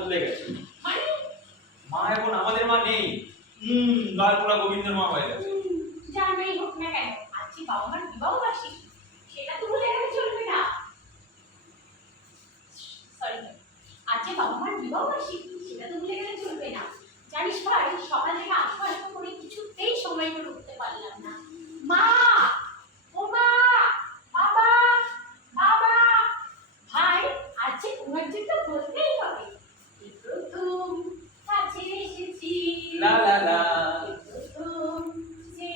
ভুলে গেছে। মানে? মা এখন আমাদের মা নেই। হুম গোবিন্দের মা হয়ে গেছে। জানাই হোক না কেন আজকে বাবা মার বিবাহ বার্ষিকী সেটা তো ভুলে গেলে চলবে না। সরি আজকে বাবা মার বিবাহ বার্ষিকী সেটা তো ভুলে গেলে চলবে না। জানিস ভাই সকাল থেকে আসব আসব করে কিছুতেই সময় করে উঠতে পারলাম না। মা ও মা বাবা বাবা ভাই আজকে কোনো একজন তো বলতেই হবে এই প্রথম কাছে এসেছি লা লা লা এই প্রথম যে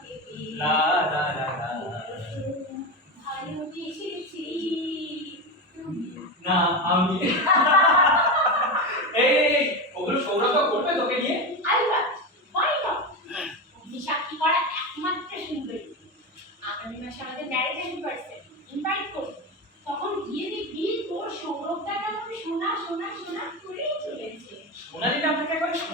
পেতে লা লা। লা লা ভালোবেসেছি তুমি না আমি এই ওগুলো সৌরভ করবে তোকে নিয়ে? সাক্ষী করা একমাত্র সুন্দরী আগামী মাসে আমাদের ম্যারেজ অ্যানিভার্সারি ইনভাইট তখন গিয়ে দেখবি তোর সৌরভটা কেমন? সোনা সোনা সোনা।